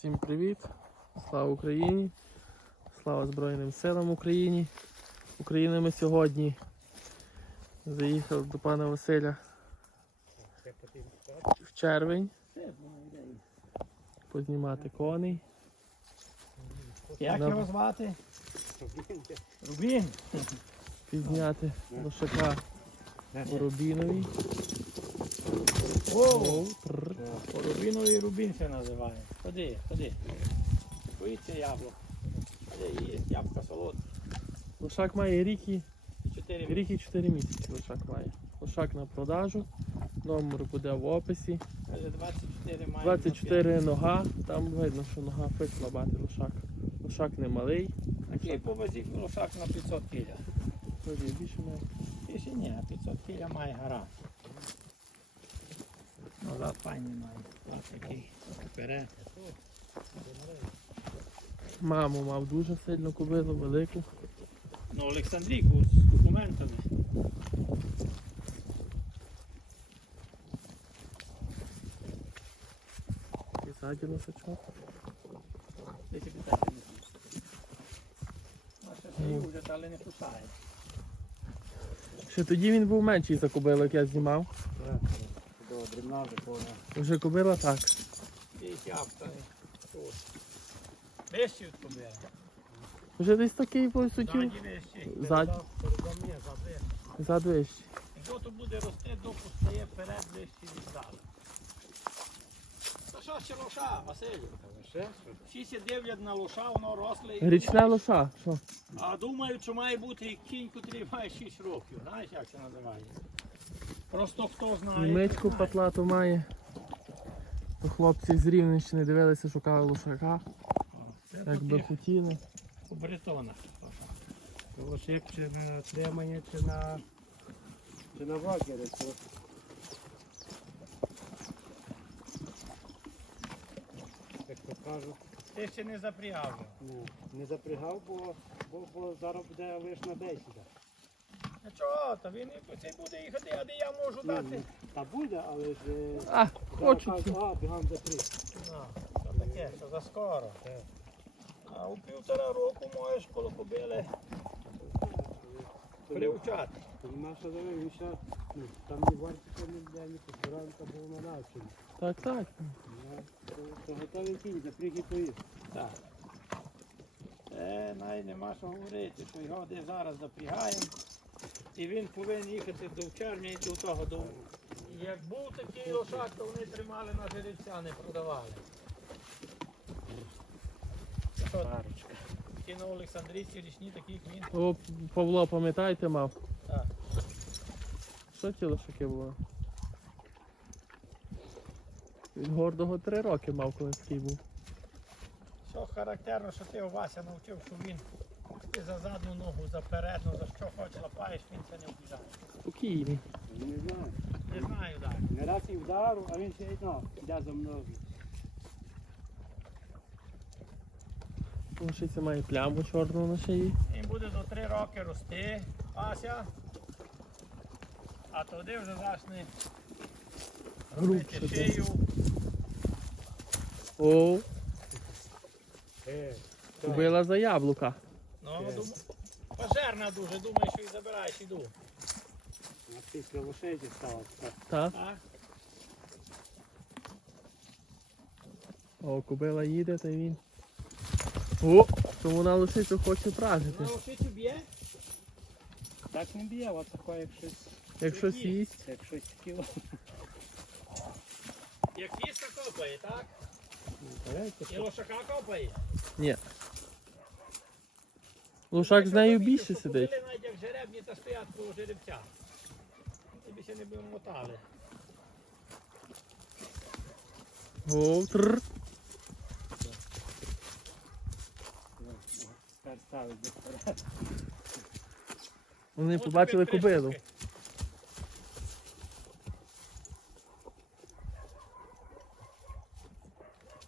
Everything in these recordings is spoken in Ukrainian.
Всім привіт! Слава Україні! Слава Збройним силам України! України ми сьогодні заїхав до пана Василя в червень познімати коней. Як його звати? Рубін. Підняти лошака у Рубінові. О, Оу, тррр. по Рубін це називає. Ходи, ходи. Боїться яблук. Ходи, є ябка солодка. Лошак має рік і, Чотири рік і 4 місяці. Лошак має. Лошак на продажу. Номер буде в описі. 24 має. 24 нога, там видно, що нога фик слабати лошак. Лошак не малий, Такий по лошак на 500 кіля. тоді більше має. Більше ні, 500 кіля має гара. Назад файний має. Такий. Вперед. Маму мав дуже сильно кобилу, велику. Ну, Олександрійку з документами. І ззаді лошачок. Але не кусає. Ще тоді він був менший за кобилу, як я знімав. Добре, надо повна. Вже кобила так. І тяпка. Вещі від побили. Вже десь такий по суті. Ззаді вещі. Ззаді. Ззаду вищий. Якщо то буде рости, допуск стає вперед, вещі віддали. Та що ще лоша, Василю? Всі сі дивлять на лоша, воно росле. і Річна лоша. Що? А думають, що має бути кінь, який має 6 років. Знаєш, як це називається? Просто хто знає. Знає. патлату має. То хлопці з Рівненщини дивилися, шукали лошака. Це Як би хотіли. у бретонах. Лошик чи на тримання, чи на, чи на вагері. То... Як то кажуть, Ти ще не запрягав. ну, не запрягав, бо, бо, бо зараз буде лише на 10. Ну чого, та він і цей буде їхати, а де я можу Ну, дати. Та буде, але ж... е, А, кажуть, А, бігам за три. Ну, що таке, що за скоро. А у півтора року можеш коло кобили привчати. Наша дорога, ну, там не варто ніде, ні посиранка, бо вона навчена. Так, так. Ну, то- То готовий кінь, запріг і поїзд. Так. Е, навіть нема що говорити, що його десь зараз запрягаємо. І він повинен їхати до червня і до того. До... Як був такий лошак, то вони тримали на жеребця, не продавали. Ті Олександрійці річні таких він. О, Павло, пам'ятаєте, мав? Так. Що ті лошаки були? Він гордого три роки мав, коли такий був. Що характерно, що ти у Вася навчив, що він ти за задну ногу, за передну, за що хоч лапаєш, він це не обіжає. Спокійний. Не знаю. Не знаю, так. Не раз і вдару, а він ще й ну, йде за мною. Лошиця має пляму чорну на шиї. Він буде до три роки рости, Ася. А тоді вже почне робити шию. О, Е, купила за яблука. Ну, дум... пожерна дуже, думаю, що і забираєш іду. на після лошиці стала. так. О, кобила їде, та він. О, то вона лошицю хоче пражити. Вона лошицю б'є? Так не б'є, от таке, як щось, Як щось їсть. як щось кіло. Як кіска копає, так? І лошака копає. Ні. Лошак з нею більше сидить. навіть як жеребні та стоять коло жеребця. Тобі ще не будемо мотали. О, тррр. Вони От побачили тобі три кобилу. штуки.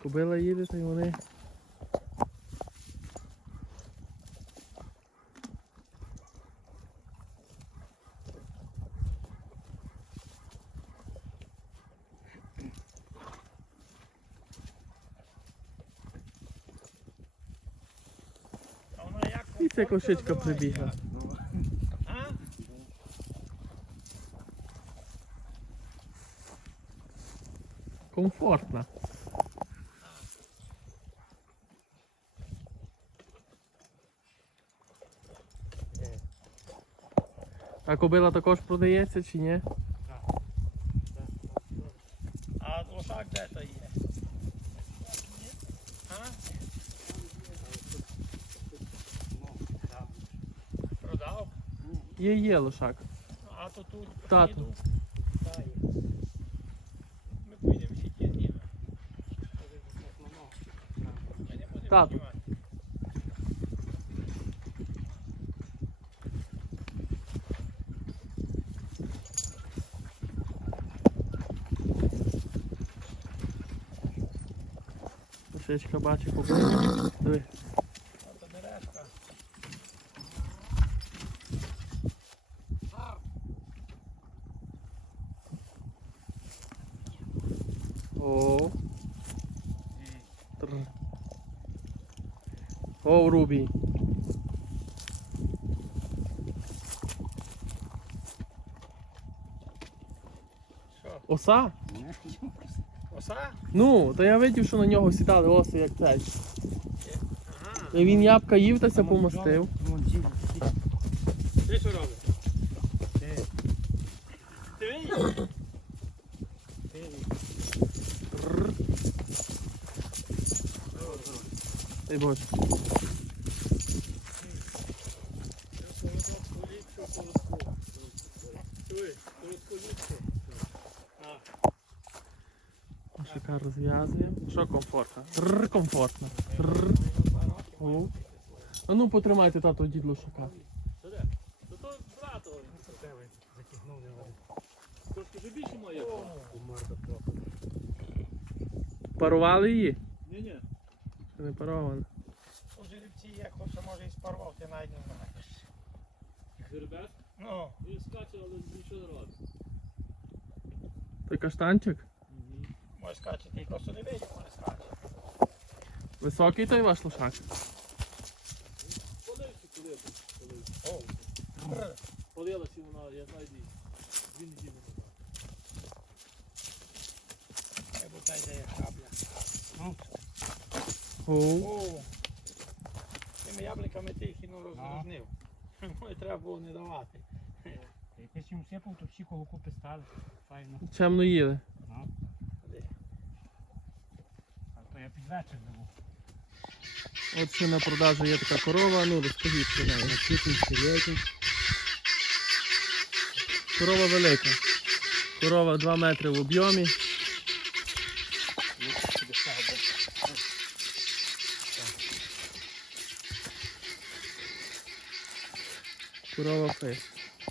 Кобила їде, та й вони. І ця кошечка прибігла. А? Комфортна. А кобила також продається чи ні? А лошак де то є? А? Продав? Є є лошак. А то тут Тато. їду. Ми поїдемо всі ті знімемо. Ми не будемо Тато. знімати. Бачить. Диви. А то березка. О. Тр. Що? Оса? Оса? Ну, то я видів, що на нього сідали оси, як цей. Ага. І він ябка їв та ся помастив. Ти що робиш? Ти видиш? Дай Боже. Шика розв'язуємо. Що комфортно? Тррр, комфортно. Тррр. О. А ну потримайте тато дідло не Трошки вже більше моє. Парували її? Ні, ні. Чи не парована? У жеребці є, хоче може і спарвав, ти навіть не знаєш. Жеребець? Ну, Він скаче, але нічого не робить. Той каштанчик? Просто не видів, може скаче. Високий той ваш лошак? Полився. О, Бррр. Полилася вона, я знаю, дві. Неділі назад. Хай бо та йде як шабля. О. О, тими яблуками ти їх і ну розрізнив. Мої треба було не давати. Якось їм сипав, то всі коло купи стали. Файно. Чемно їли. Ну, Ходи. а то я під вечір забув. От ще на продажу є така корова, ну розкажіть про неї. Корова велика. Корова 2 метри в об'ємі. Корова фейс.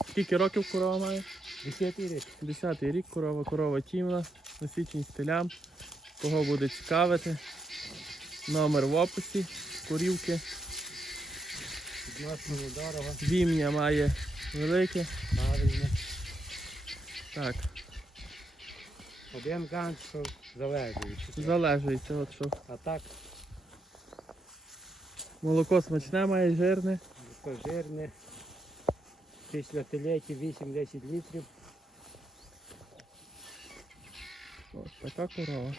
Скільки років корова має? Десятий рік. Десятий рік корова, корова тімна, насічень стилям. Кого буде цікавити. Номер в описі, корівки. Відносно недорого, Вім'я має велике. правильно. Так, Один ганч, що залежує. залежується, от що. А так, Молоко смачне має жирне. то жирне. Після телеті 8-10 літрів. От така корова.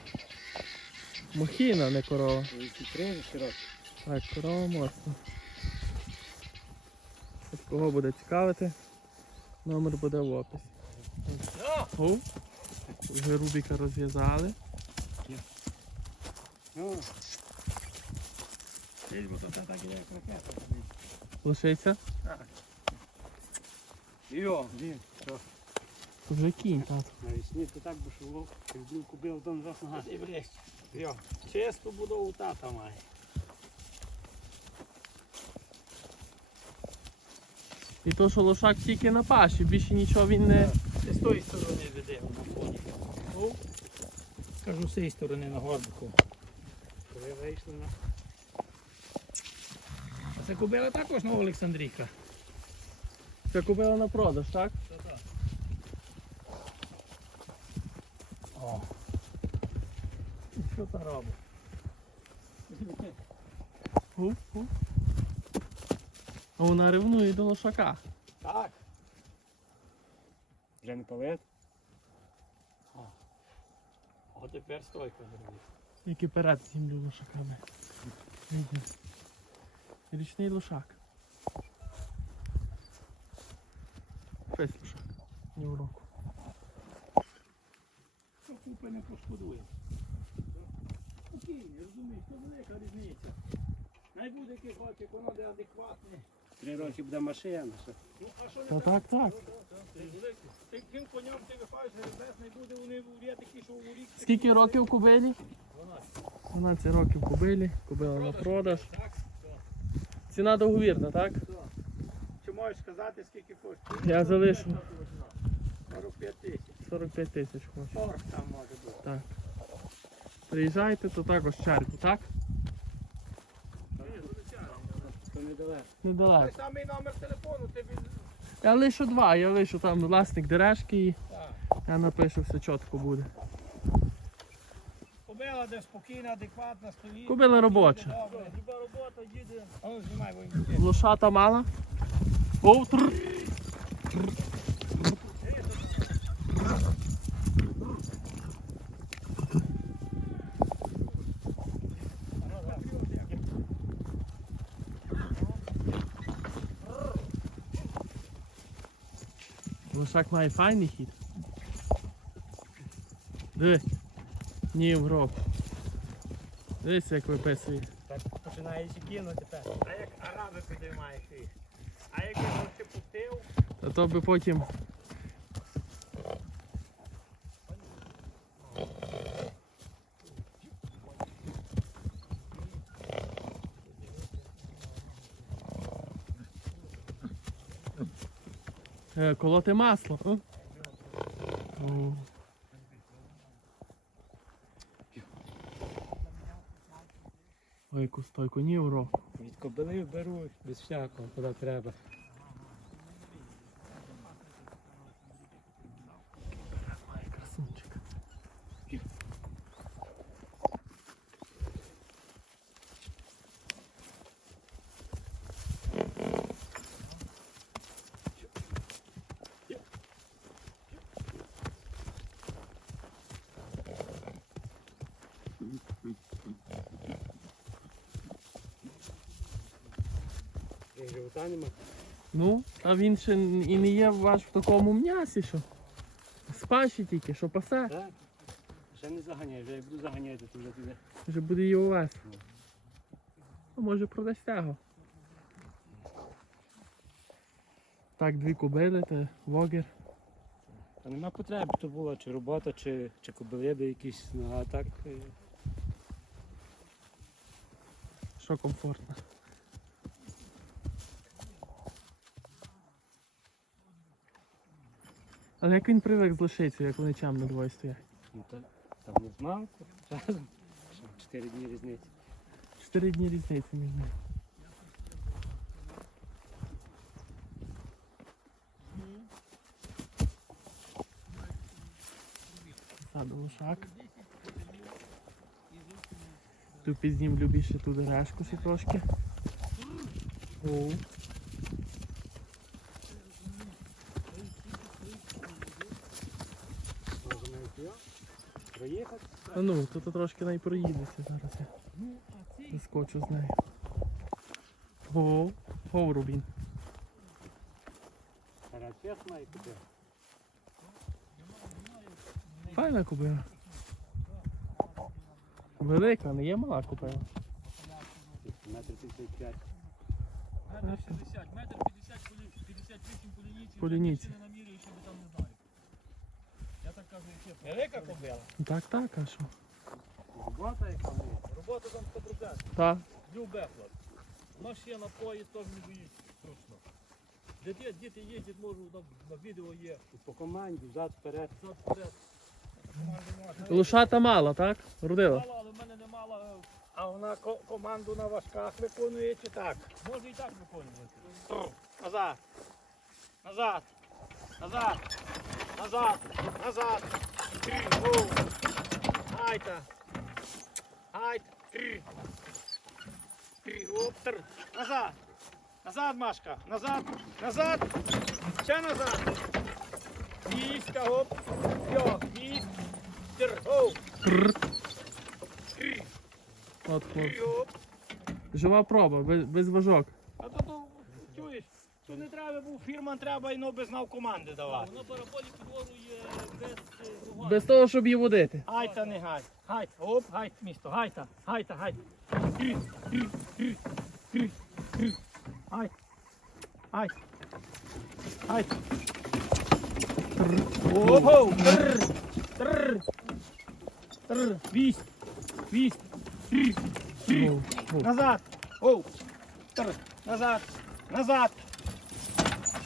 Мохіна, не корова. Так, корова моцна. От кого буде цікавити, номер буде в описі. О, вже Рубіка розв'язали. То так як. Лишиться. йо, він, що вже кінь, тато. навесні то так би шував, якби купив дом жах нога. Ходи ближче. Йо, чисту будову тата має. І то, що лошак тільки на паші, більше нічого він не. З тої сторони веди на фоні. Ну, Кажу, з цієї сторони на горбику. Коли вийшли на А це купила також на Олександрійка. Це купила на продаж, так? О. Що це робить? А вона ревнує до лошака. Так. Вже не палет. О, тепер стойко зробив. Який перед землю лошаками. Річний лошак. Фесь лошак. Ні уроку. Що купи не пошкодує. Спокійно, розумієш, це велика різниця. Най буде який хлопчик, воно де адекватне. Три роки буде машина. Що? Ну, а що не Та так, так. Ти ким коням ти випаєш не буде вони в є такі, що у рік. Скільки років кубилі? 12 років кубилі, кубила на продаж. Так? Ціна договірна, так? Чи можеш сказати, скільки коштує? Я залишу 45 тисяч. 45 тисяч хочу. 40 там може бути. Так. Приїжджайте, то також чарку, так? То недалеко. Той Недалеко. самий номер телефону, ти від... Я лишу два, я лишу там власник дерешки і я напишу, все чітко буде. Кобила, де спокійна, адекватна, стоїть. Кобила робоча. Добре. Люба робота їде. А ну знімай воїнки. Лошата мала. Оу, тр. Лошак має файний хід. Дивись. Ні в гроб. Дивись, як виписує. Так починає кинути тепер. А як араби туди маєш їх? А як його ще пустив, А то би потім. Колоти масло. о? Ой, яку стойку, ні уро. Від кобили беруть без всякого, куди треба. Живота нема. Ну, а він ще і не є ваш в такому м'ясі, що. Спаші тільки, що пасе, Так? Ще не заганяй, вже як буду заганяти, то вже туди. вже буде його вес. А може продасть його. Так, дві кобили, та вогер. Та нема потреби, то була чи робота, чи, чи кобилиби якісь, ну а так. е, Що комфортно. Але як він привик з лишицею, як вони чемно двоє стоять. Ну, та, там не з разом. Чотири дні різниці. Чотири дні різниці між ними. Саду лошак. Тут пізнім більше туди решку ще трошки. О. Може навіть його проїхати. А ну, тут трошки най проїдеться зараз я. Заскочу з нею. О, о, Рубін. Файна купила. Велика, не є мала купила. Метр 55. Метр 60, метр 50 полі, 58 по лінійці. По лінійці. Не намірюю, щоб там не. Я так кажу, чесно. велика кобила. Так, так, а що? Робота яка неї. Робота там 100%. Так. Люв Бехлад. Машина поїзд теж не боїться. Точно. Діти, діти їздять, можу, на, на відео є. По команді, взад вперед. Вперед. Мала, так? Родила. Мало, але в мене не мало. е, А вона ко- команду на важках виконує чи так? Може і так виконувати. Назад. Назад. Назад. Назад. Назад. Айта. Айт. Оптер. Назад. Назад, Машка. Назад. Назад. Ще назад. Кіська, гоп. Йо, кість. Тр, гоп. Тррр. От хлопці. Жива проба, без, без важок. А то, то чуєш, тут не треба був фірман, треба і би знав команди давати. Вона параболі підворує без е, круга. Без того, щоб її водити. Гайта не гай. Гайт. Оп, гайт місто. Гайта. Гайта, гайт. Гайт. Гайт. Гайт. Оп, трр, трр, вість, Ну, ну. назад, оу, трр, назад, назад,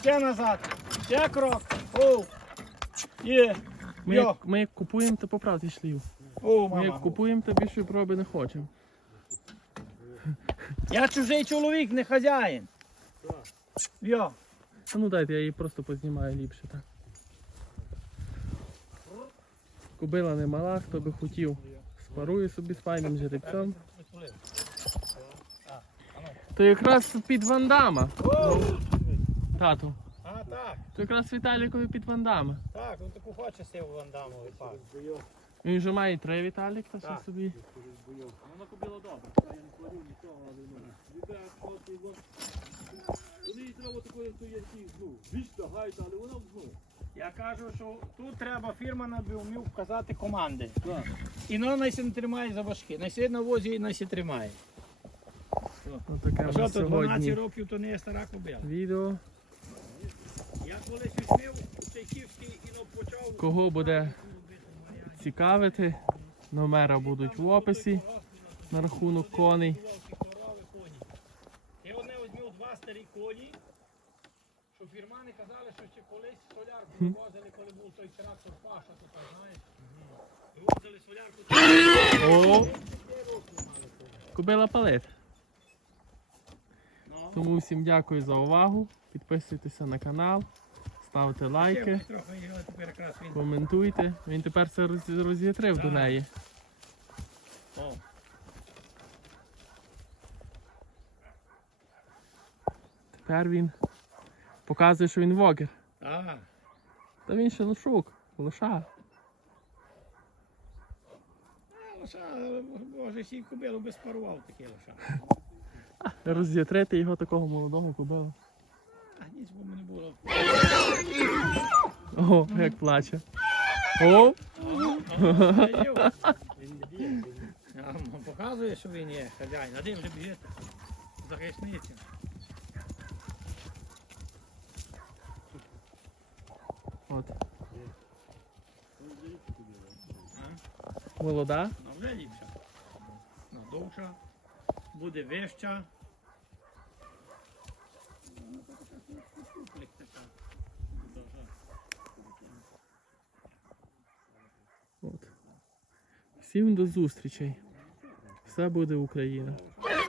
ще назад, ще крок, оу, є, Ми, як, ми як купуємо, то поправді шлів. оу, Ми як купуємо, то більше проби не хочемо. Я чужий чоловік, не хазяїн. Йо. Ну дайте, я її просто познімаю ліпше, так. Кобила не мала, хто би хотів. Спарує собі з файним жеребцем. То якраз під вандама. Тату. А, так, То якраз Віталікові під вандама. так, ну таку хоче сив Вандамовий пак. Він вже має три Віталік, та Так. собі. Вона купила добре. Я не творив нічого, але ну. Віде, от. Вони їй треба такої, то є ті, ну, вічна гайта, але вона, ну, Я кажу, що тут треба фірмана би вмів вказати команди. так. І ну найся не тримає за важки. На возі і найся тримає. Ось таке А що нас то 12 років, то не є стара кобила. відео. Я колись візьмів у Чайківський і ну, почав. Кого буде цікавити, номера будуть в описі на рахунок коней. Я одне візьмів два старі коні, що фірмани казали, що ще колись солярку вивозили, коли був той трактор Паша, то так знаєш. Вивозили солярку. О! Кобила палит. Ну, Тому всім дякую за увагу. Підписуйтеся на канал, ставте лайки, коментуйте. Він тепер це роз- до неї. Тепер він показує, що він вогер. а, Та він ще лошук, лоша. а, лоша, боже, всі кобилу би спарував таке лоша. Роз'ятрити його такого молодого кобила. А ніч бо не було. О, як плаче. О! Ну, Показує, що він є хазяїн. А де вже біжите? Захисниця. От. Молода. Ну вже ліпша. Ну, довша. Буде вища. От. Всім до зустрічей. Все буде Україна.